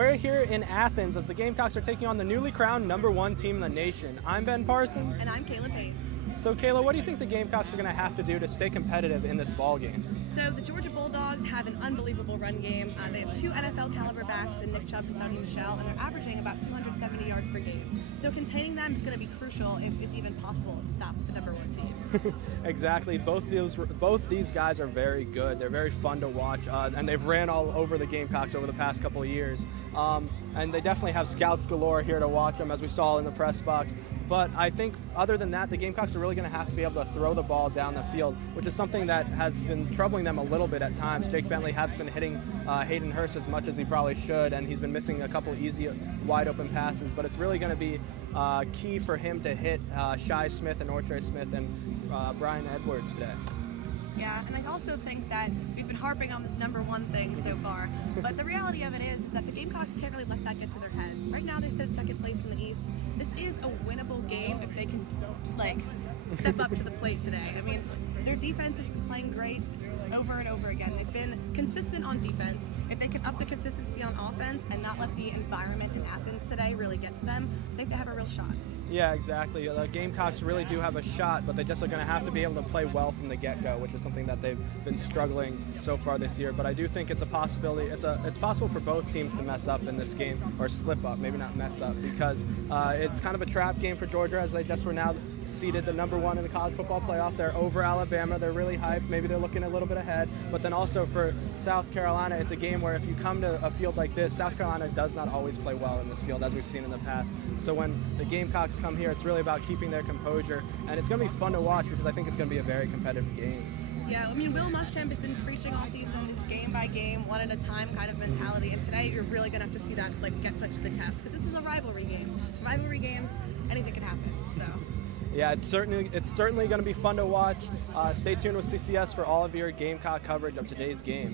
We're here in Athens as the Gamecocks are taking on the newly crowned #1 team in the nation. I'm Ben Parsons. And I'm Kayla Pace. So Kayla, what do you think the Gamecocks are going to have to do to stay competitive in this ball game? So the Georgia Bulldogs have an unbelievable run game. They have 2 NFL caliber backs in Nick Chubb and Sonny Michel, and they're averaging about 270 yards per game. So containing them is going to be crucial if it's even possible to stop the #1 team. Exactly. Both these guys are very good. They're very fun to watch, and they've ran all over the Gamecocks over the past couple of years. And they definitely have scouts galore here to watch them, as we saw in the press box. But I think other than that, the Gamecocks are really going to have to be able to throw the ball down the field, which is something that has been troubling them a little bit at times. Jake Bentley has been hitting Hayden Hurst as much as he probably should, and he's been missing a couple easy, wide-open passes. But it's really going to be key for him to hit Shai Smith and Ortre Smith and Brian Edwards today. Yeah, and I also think that we've been harping on this #1 thing so far, but the reality of it is that the Gamecocks can't really let that get to their head. Right now they sit in second place in the East. This is a winnable game if they can, step up to the plate today. I mean, their defense is playing great over and over again. They've been consistent on defense. If they can up the consistency on offense and not let the environment in Athens today really get to them, I think they have a real shot. Yeah, exactly. The Gamecocks really do have a shot, but they just are going to have to be able to play well from the get-go, which is something that they've been struggling so far this year. But I do think it's a possibility. It's possible for both teams to mess up in this game, or slip up, maybe not mess up, because it's kind of a trap game for Georgia, as they just were now seeded the #1 in the college football playoff. They're over Alabama. They're really hyped. Maybe they're looking a little bit ahead. But then also for South Carolina, it's a game where if you come to a field like this, South Carolina does not always play well in this field, as we've seen in the past. So when the Gamecocks come here, it's really about keeping their composure, and it's going to be fun to watch because I think it's going to be a very competitive game. Yeah, I mean, Will Muschamp has been preaching all season this game by game, one at a time kind of mentality, and today you're really going to have to see that get put to the test, because this is a rivalry game. Rivalry games, anything can happen. So. Yeah, it's certainly going to be fun to watch. Stay tuned with CCS for all of your Gamecock coverage of today's game.